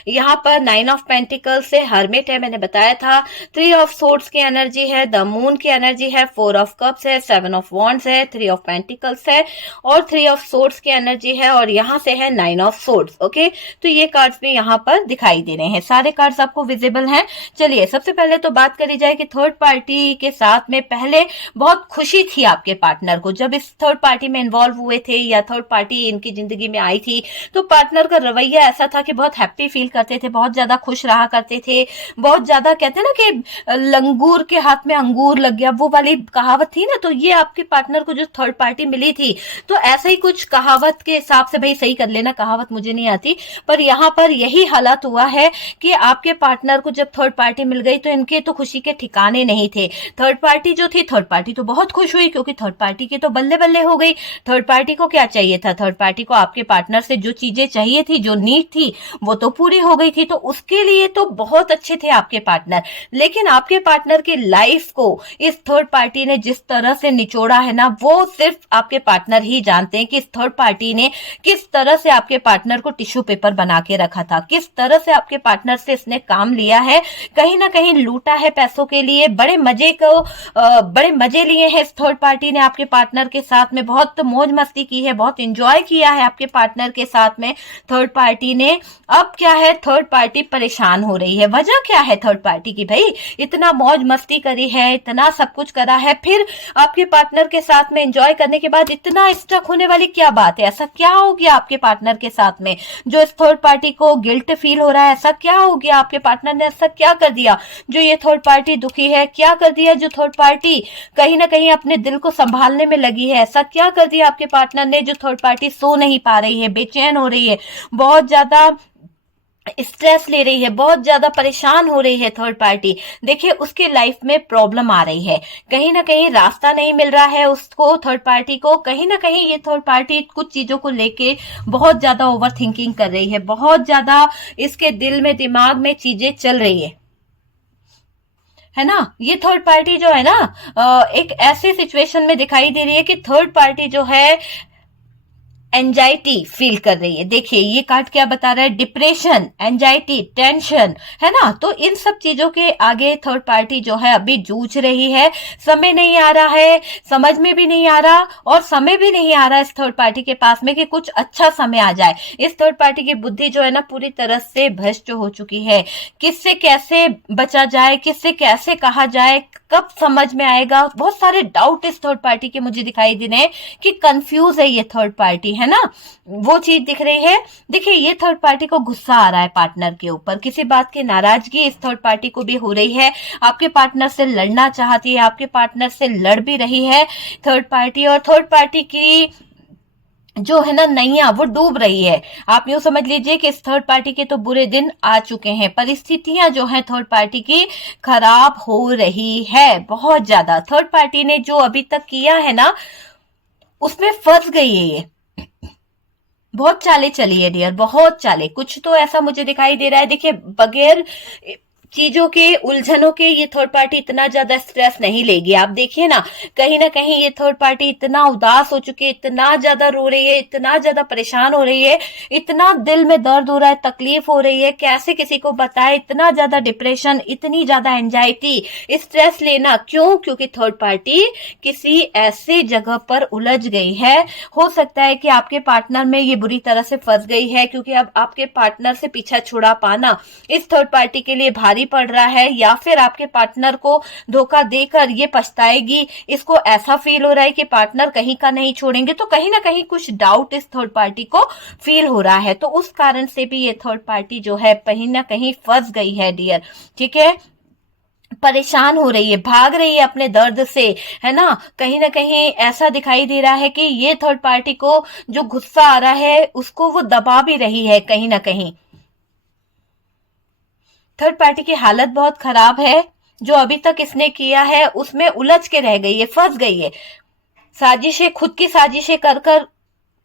यहाँ पर 9 ऑफ पेंटिकल्स है, हर्मिट है, मैंने बताया था। 3 ऑफ सोर्ड्स की एनर्जी है, द मून की एनर्जी है, 4 ऑफ कप्स है, 7 ऑफ वॉन्ड्स है, 3 ऑफ पेंटिकल्स है और 3 ऑफ सोर्ड्स की एनर्जी है और यहाँ से है 9 ऑफ सोर्ड्स। ओके, तो ये कार्ड्स भी यहाँ पर दिखाई दे रहे हैं, सारे कार्ड्स आपको विजिबल हैं। चलिए सबसे पहले तो बात करी जाए कि थर्ड पार्टी के साथ में पहले बहुत खुशी थी आपके पार्टनर को, जब इस थर्ड पार्टी में इन्वॉल्व हुए थे या थर्ड पार्टी इनकी जिंदगी में आई थी, तो पार्टनर का रवैया ऐसा था कि बहुत हैप्पी फील करते थे, बहुत ज्यादा खुश रहा करते थे, बहुत ज्यादा कहते हैं ना कि लंगूर के हाथ में अंगूर लग गया, वो वाली कहावत थी ना। तो ये आपके पार्टनर को जो थर्ड पार्टी मिली थी, तो ऐसा ही कुछ कहावत के हिसाब से, भाई सही कर लेना, कहावत मुझे नहीं आती, पर यहाँ पर यही हालात हुआ है कि आपके पार्टनर को जब थर्ड पार्टी मिल गई तो इनके तो खुशी के ठिकाने नहीं थे। थर्ड पार्टी जो थी, थर्ड पार्टी तो बहुत खुश हुई क्योंकि थर्ड पार्टी की तो बल्ले बल्ले हो गई। थर्ड पार्टी को क्या चाहिए था? थर्ड पार्टी को आपके पार्टनर से जो चीजें चाहिए थी, जो नीड थी वो तो पूरी हो गई थी, तो उसके लिए तो बहुत अच्छे थे आपके पार्टनर। लेकिन आपके पार्टनर की लाइफ को इस थर्ड पार्टी ने जिस तरह से निचोड़ा है ना, वो सिर्फ आपके पार्टनर ही जानते हैं कि इस थर्ड पार्टी ने किस तरह से आपके पार्टनर को टिश्यू पेपर बना के रखा था, किस तरह से आपके पार्टनर से इसने काम लिया है, कहीं ना कहीं लूटा है पैसों के लिए, बड़े मजे लिए हैं इस थर्ड पार्टी ने आपके पार्टनर के साथ में, बहुत मौज मस्ती की है, बहुत एंजॉय किया है आपके पार्टनर के साथ में थर्ड पार्टी ने। अब क्या है, थर्ड पार्टी परेशान हो रही है। वजह क्या है थर्ड पार्टी की? भाई इतना मौज मस्ती करी है, इतना सब कुछ करा है, फिर आपके पार्टनर के साथ में एंजॉय करने के बाद इतना स्टक होने वाली क्या बात है? ऐसा क्या हो गया आपके पार्टनर के साथ में जो इस थर्ड पार्टी को गिल्ट फील हो रहा है? ऐसा क्या हो गया? आपके पार्टनर ने ऐसा क्या कर दिया जो ये थर्ड पार्टी दुखी है? क्या कर दिया जो थर्ड पार्टी कहीं ना कहीं अपने दिल को संभालने में लगी है? ऐसा क्या कर दिया आपके पार्टनर ने जो थर्ड पार्टी सो नहीं पा रही है, बेचैन हो रही है, बहुत ज्यादा स्ट्रेस ले रही है, बहुत ज्यादा परेशान हो रही है थर्ड पार्टी? देखिए उसके लाइफ में प्रॉब्लम आ रही है, कहीं ना कहीं रास्ता नहीं मिल रहा है उसको, थर्ड पार्टी को। कहीं ना कहीं ये थर्ड पार्टी कुछ चीजों को लेके बहुत ज्यादा ओवर थिंकिंग कर रही है, बहुत ज्यादा इसके दिल में दिमाग में चीजें चल रही है ना। ये थर्ड पार्टी जो है ना एक ऐसी सिचुएशन में दिखाई दे रही है कि थर्ड पार्टी जो है एंजाइटी फील कर रही है। देखिए ये कार्ड क्या बता रहा है, डिप्रेशन, एंजाइटी, टेंशन, है ना। तो इन सब चीजों के आगे थर्ड पार्टी जो है अभी जूझ रही है, समय नहीं आ रहा है, समझ में भी नहीं आ रहा, और समय भी नहीं आ रहा इस थर्ड पार्टी के पास में कि कुछ अच्छा समय आ जाए। इस थर्ड पार्टी की बुद्धि जो है ना पूरी तरह से भ्रष्ट हो चुकी है। किससे कैसे बचा जाए, किससे कैसे कहा जाए, कब समझ में आएगा, बहुत सारे डाउट इस थर्ड पार्टी के मुझे दिखाई दे रहे हैं कि कंफ्यूज है ये थर्ड पार्टी, है ना, वो चीज दिख रही है। देखिए ये थर्ड पार्टी को गुस्सा आ रहा है पार्टनर के ऊपर, किसी बात की नाराजगी इस थर्ड पार्टी को भी हो रही है, आपके पार्टनर से लड़ना चाहती है, आपके पार्टनर से लड़ भी रही है थर्ड पार्टी, और थर्ड पार्टी की जो है ना नैया वो डूब रही है। आप यूं समझ लीजिए कि इस थर्ड पार्टी के तो बुरे दिन आ चुके हैं, परिस्थितियां जो है थर्ड पार्टी की खराब हो रही है बहुत ज्यादा। थर्ड पार्टी ने जो अभी तक किया है ना उसमें फंस गई है ये, बहुत चाले चली है डियर, बहुत चाले। कुछ तो ऐसा मुझे दिखाई दे रहा है, देखिए बगैर चीजों के उलझनों के ये थर्ड पार्टी इतना ज्यादा स्ट्रेस नहीं लेगी। आप देखिए ना कहीं ये थर्ड पार्टी इतना उदास हो चुकी है, इतना ज्यादा रो रही है, इतना ज्यादा परेशान हो रही है, इतना दिल में दर्द हो रहा है, तकलीफ हो रही है, कैसे किसी को बताए, इतना ज्यादा डिप्रेशन, इतनी ज्यादा एंजाइटी, स्ट्रेस लेना। क्यों? क्योंकि थर्ड पार्टी किसी ऐसे जगह पर उलझ गई है। हो सकता है कि आपके पार्टनर में ये बुरी तरह से फंस गई है, क्योंकि अब आपके पार्टनर से पीछा छुड़ा पाना इस थर्ड पार्टी के लिए भारी पड़ रहा है, या फिर आपके पार्टनर को धोखा देकर ये पछताएगी, इसको ऐसा फील हो रहा है कि पार्टनर कहीं का नहीं छोड़ेंगे। तो कहीं ना कहीं कुछ डाउट इस थर्ड पार्टी को फील हो रहा है, तो उस कारण से भी ये थर्ड पार्टी जो है कहीं ना कहीं फंस गई है डियर, ठीक है, परेशान हो रही है, भाग रही है अपने दर्द से, है ना कहीं ऐसा दिखाई दे रहा है कि ये थर्ड पार्टी को जो गुस्सा आ रहा है उसको वो दबा भी रही है कहीं ना कहीं। थर्ड पार्टी की हालत बहुत खराब है, जो अभी तक इसने किया है उसमें उलझ के रह गई है, फंस गई है, साजिशें, खुद की साजिशें कर कर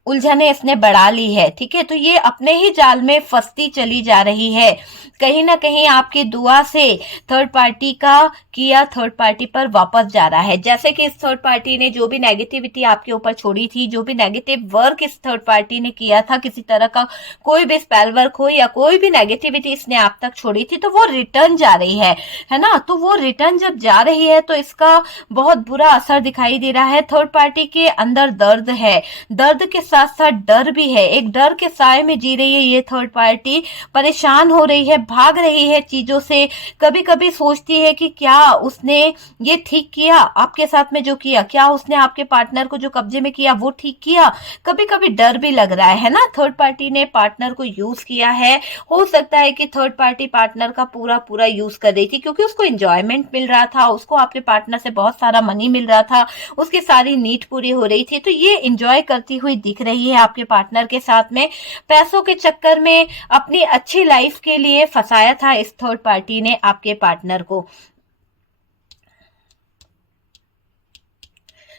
उलझने इसने बढ़ा ली है, ठीक है। तो ये अपने ही जाल में फंसती चली जा रही है। कहीं ना कहीं आपकी दुआ से थर्ड पार्टी का किया थर्ड पार्टी पर वापस जा रहा है। जैसे कि इस थर्ड पार्टी ने जो भी नेगेटिविटी आपके ऊपर छोड़ी थी, जो भी नेगेटिव वर्क इस थर्ड पार्टी ने किया था, किसी तरह का कोई भी स्पेल वर्क हो या कोई भी नेगेटिविटी इसने आप तक छोड़ी थी, तो वो रिटर्न जा रही है ना। तो वो रिटर्न जब जा रही है तो इसका बहुत बुरा असर दिखाई दे रहा है। थर्ड पार्टी के अंदर दर्द है, दर्द के साथ साथ डर भी है, एक डर के साए में जी रही है ये थर्ड पार्टी, परेशान हो रही है, भाग रही है चीजों से। कभी कभी सोचती है कि क्या उसने ये ठीक किया आपके साथ में जो किया, क्या उसने आपके पार्टनर को जो कब्जे में किया वो ठीक किया। कभी कभी डर भी लग रहा है ना, थर्ड पार्टी ने पार्टनर को यूज किया है। हो सकता है कि थर्ड पार्टी पार्टनर का पूरा पूरा यूज कर रही थी, क्योंकि उसको एंजॉयमेंट मिल रहा था, उसको आपके पार्टनर से बहुत सारा मनी मिल रहा था, उसकी सारी नीड पूरी हो रही थी, तो ये एंजॉय करती हुई दिख रही है आपके पार्टनर के साथ में। पैसों के चक्कर में अपनी अच्छी लाइफ के लिए फंसाया था इस थर्ड पार्टी ने आपके पार्टनर को।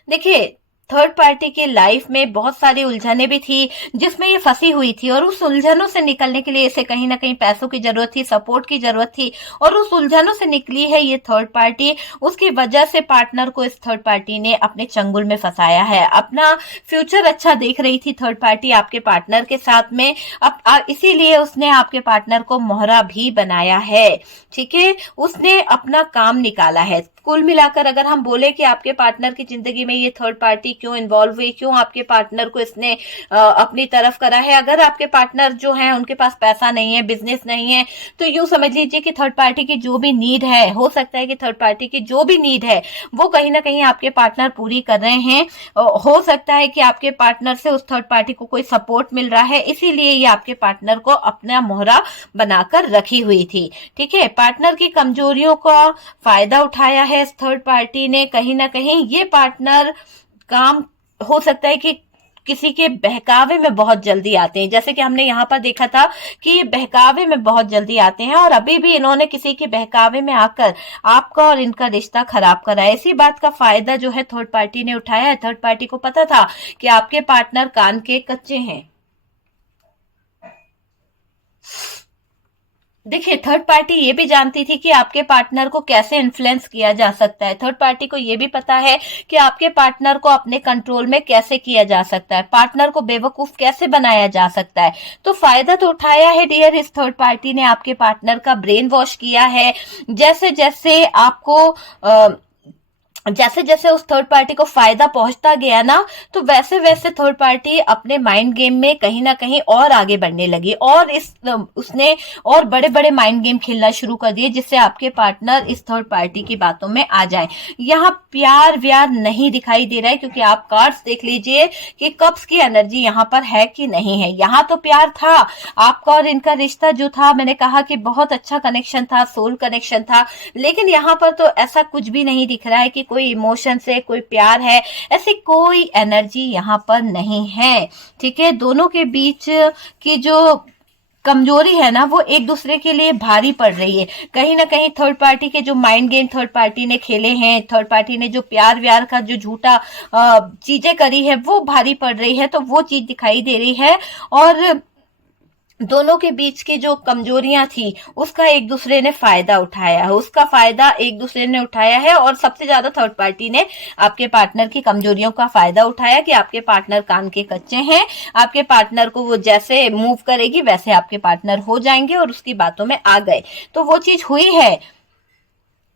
देखिए थर्ड पार्टी की लाइफ में बहुत सारी उलझने भी थी जिसमें ये फंसी हुई थी, और उस उलझनों से निकलने के लिए इसे कहीं ना कहीं पैसों की जरूरत थी, सपोर्ट की जरूरत थी, और उस उलझनों से निकली है ये थर्ड पार्टी। उसकी वजह से पार्टनर को इस थर्ड पार्टी ने अपने चंगुल में फंसाया है। अपना फ्यूचर अच्छा देख रही थी थर्ड पार्टी आपके पार्टनर के साथ में, इसीलिए उसने आपके पार्टनर को मोहरा भी बनाया है। ठीक है, उसने अपना काम निकाला है। कुल मिलाकर अगर हम बोले कि आपके पार्टनर की जिंदगी में ये थर्ड पार्टी क्यों इन्वॉल्व हुई, क्यों आपके पार्टनर को इसने अपनी तरफ करा है, अगर आपके पार्टनर जो है उनके पास पैसा नहीं है, बिजनेस नहीं है, तो यूं समझ लीजिए कि थर्ड पार्टी की जो भी नीड है, हो सकता है कि थर्ड पार्टी की जो भी नीड है वो कहीं ना कहीं आपके पार्टनर पूरी कर रहे हैं। हो सकता है कि आपके पार्टनर से उस थर्ड पार्टी को कोई सपोर्ट मिल रहा है, इसीलिए ये आपके पार्टनर को अपना मोहरा बनाकर रखी हुई थी। ठीक है, पार्टनर की कमजोरियों का फायदा उठाया है इस थर्ड पार्टी ने। कहीं ना कहीं ये पार्टनर काम, हो सकता है कि किसी के बहकावे में बहुत जल्दी आते हैं, जैसे कि हमने यहाँ पर देखा था कि ये बहकावे में बहुत जल्दी आते हैं, और अभी भी इन्होंने किसी के बहकावे में आकर आपका और इनका रिश्ता खराब करा है। इसी बात का फायदा जो है थर्ड पार्टी ने उठाया है। थर्ड पार्टी को पता था कि आपके पार्टनर कान के कच्चे हैं। देखिए, थर्ड पार्टी ये भी जानती थी कि आपके पार्टनर को कैसे इन्फ्लुएंस किया जा सकता है। थर्ड पार्टी को ये भी पता है कि आपके पार्टनर को अपने कंट्रोल में कैसे किया जा सकता है, पार्टनर को बेवकूफ कैसे बनाया जा सकता है। तो फायदा तो उठाया है डियर इस थर्ड पार्टी ने, आपके पार्टनर का ब्रेन वॉश किया है। जैसे जैसे आपको जैसे जैसे उस थर्ड पार्टी को फायदा पहुंचता गया ना, तो वैसे वैसे थर्ड पार्टी अपने माइंड गेम में कहीं ना कहीं और आगे बढ़ने लगी, और उसने और बड़े बड़े माइंड गेम खेलना शुरू कर दिए, जिससे आपके पार्टनर इस थर्ड पार्टी की बातों में आ जाए। यहाँ प्यार व्यार नहीं दिखाई दे रहा है, क्योंकि आप कार्ड्स देख लीजिए कि कप्स की एनर्जी यहाँ पर है कि नहीं है। यहाँ तो प्यार था, आपका और इनका रिश्ता जो था, मैंने कहा कि बहुत अच्छा कनेक्शन था, सोल कनेक्शन था, लेकिन यहाँ पर तो ऐसा कुछ भी नहीं दिख रहा है कि कोई इमोशन से कोई प्यार है, ऐसी कोई एनर्जी यहाँ पर नहीं है। ठीक है, दोनों के बीच की जो कमजोरी है ना, वो एक दूसरे के लिए भारी पड़ रही है। कहीं ना कहीं थर्ड पार्टी के जो माइंड गेम थर्ड पार्टी ने खेले हैं, थर्ड पार्टी ने जो प्यार व्यार का जो झूठा चीजें करी है, वो भारी पड़ रही है, तो वो चीज दिखाई दे रही है। और दोनों के बीच की जो कमजोरियां थी उसका एक दूसरे ने फायदा उठाया है, उसका फायदा एक दूसरे ने उठाया है, और सबसे ज्यादा थर्ड पार्टी ने आपके पार्टनर की कमजोरियों का फायदा उठाया कि आपके पार्टनर कान के कच्चे हैं। आपके पार्टनर को वो जैसे मूव करेगी वैसे आपके पार्टनर हो जाएंगे, और उसकी बातों में आ गए, तो वो चीज हुई है।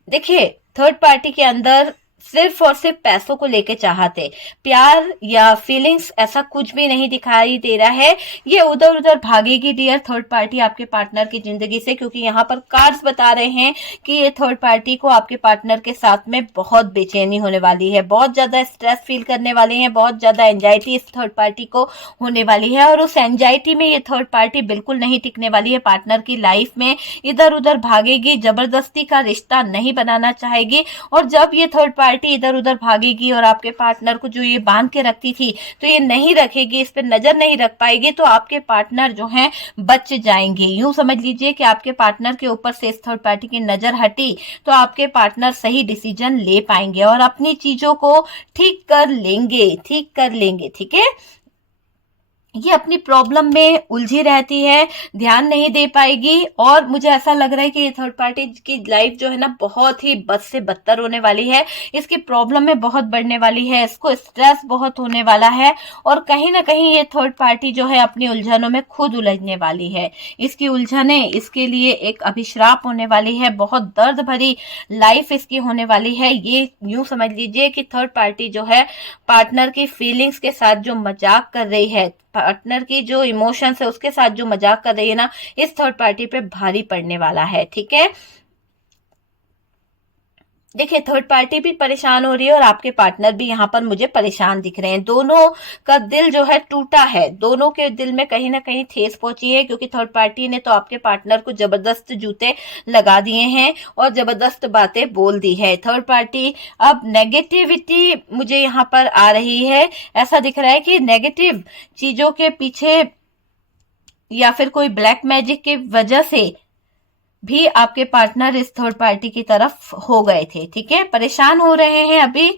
देखिए, थर्ड पार्टी के अंदर सिर्फ और सिर्फ पैसों को लेके चाहते, प्यार या फीलिंग्स ऐसा कुछ भी नहीं दिखाई दे रहा है। ये उधर उधर भागेगी डियर थर्ड पार्टी आपके पार्टनर की जिंदगी से, क्योंकि यहाँ पर कार्ड्स बता रहे हैं कि ये थर्ड पार्टी को आपके पार्टनर के साथ में बहुत बेचैनी होने वाली है, बहुत ज्यादा स्ट्रेस फील करने वाले हैं, बहुत ज्यादा एंजाइटी इस थर्ड पार्टी को होने वाली है, और उस एंजाइटी में ये थर्ड पार्टी बिल्कुल नहीं टिकने वाली है पार्टनर की लाइफ में। इधर उधर भागेगी, जबरदस्ती का रिश्ता नहीं बनाना चाहेगी, और जब ये थर्ड पार्टी इधर उधर भागेगी और आपके पार्टनर को जो ये बांध के रखती थी, तो ये नहीं रखेगी, इस पे नजर नहीं रख पाएगी, तो आपके पार्टनर जो हैं बच जाएंगे। यूं समझ लीजिए कि आपके पार्टनर के ऊपर से इस थर्ड पार्टी की नजर हटी, तो आपके पार्टनर सही डिसीजन ले पाएंगे और अपनी चीजों को ठीक कर लेंगे, ठीक कर लेंगे। ठीक है, ये अपनी प्रॉब्लम में उलझी रहती है, ध्यान नहीं दे पाएगी, और मुझे ऐसा लग रहा है कि ये थर्ड पार्टी की लाइफ जो है ना, बहुत ही बद से बदतर होने वाली है, इसकी प्रॉब्लम में बहुत बढ़ने वाली है, इसको स्ट्रेस बहुत होने वाला है, और कहीं ना कहीं ये थर्ड पार्टी जो है अपनी उलझनों में खुद उलझने वाली है। इसकी उलझने इसके लिए एक अभिश्राप होने वाली है, बहुत दर्द भरी लाइफ इसकी होने वाली है। ये यूं समझ लीजिए कि थर्ड पार्टी जो है पार्टनर की फीलिंग्स के साथ जो मजाक कर रही है, पार्टनर की जो इमोशंस है उसके साथ जो मजाक कर रही है ना, इस थर्ड पार्टी पे भारी पड़ने वाला है। ठीक है, देखिए, थर्ड पार्टी भी परेशान हो रही है और आपके पार्टनर भी यहाँ पर मुझे परेशान दिख रहे हैं। दोनों का दिल जो है टूटा है, दोनों के दिल में कहीं ना कहीं ठेस पहुंची है, क्योंकि थर्ड पार्टी ने तो आपके पार्टनर को जबरदस्त जूते लगा दिए हैं और जबरदस्त बातें बोल दी है। थर्ड पार्टी अब नेगेटिविटी मुझे यहाँ पर आ रही है, ऐसा दिख रहा है कि नेगेटिव चीजों के पीछे या फिर कोई ब्लैक मैजिक की वजह से भी आपके पार्टनर इस थर्ड पार्टी की तरफ हो गए थे। ठीक है, परेशान हो रहे हैं अभी,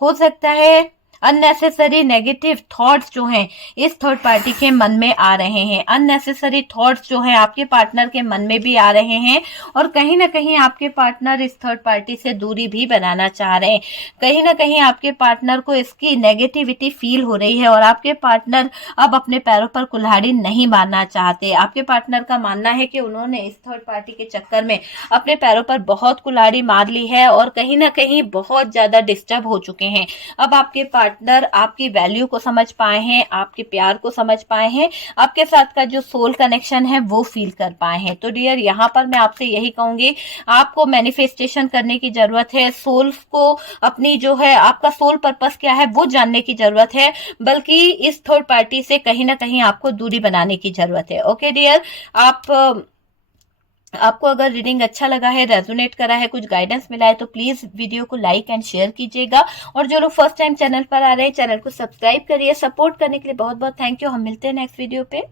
हो सकता है अननेसेसरी नेगेटिव थॉट्स जो हैं इस थर्ड पार्टी के मन में आ रहे हैं, अननेसेसरी थॉट्स जो हैं आपके पार्टनर के मन में भी आ रहे हैं और कहीं ना कहीं आपके पार्टनर इस थर्ड पार्टी से दूरी भी बनाना चाह रहे हैं। कहीं ना कहीं आपके पार्टनर को इसकी नेगेटिविटी फील हो रही है और आपके पार्टनर अब अपने पैरों पर कुल्हाड़ी नहीं मारना चाहते। आपके पार्टनर का मानना है कि उन्होंने इस थर्ड पार्टी के चक्कर में अपने पैरों पर बहुत कुल्हाड़ी मार ली है और कहीं ना कहीं बहुत ज्यादा डिस्टर्ब हो चुके हैं। अब आपके पार्टनर आपकी वैल्यू को समझ पाए हैं, आपके प्यार को समझ पाए हैं, आपके साथ का जो सोल कनेक्शन है वो फील कर पाए हैं। तो डियर यहाँ पर मैं आपसे यही कहूंगी, आपको मैनिफेस्टेशन करने की जरूरत है, सोल को अपनी जो है आपका सोल पर्पस क्या है वो जानने की जरूरत है, बल्कि इस थर्ड पार्टी से कहीं ना कहीं आपको दूरी बनाने की जरूरत है। ओके डियर, आपको अगर रीडिंग अच्छा लगा है, रेजोनेट करा है, कुछ गाइडेंस मिला है तो प्लीज वीडियो को लाइक एंड शेयर कीजिएगा और जो लोग फर्स्ट टाइम चैनल पर आ रहे हैं चैनल को सब्सक्राइब करिए। सपोर्ट करने के लिए बहुत बहुत थैंक यू। हम मिलते हैं नेक्स्ट वीडियो पे।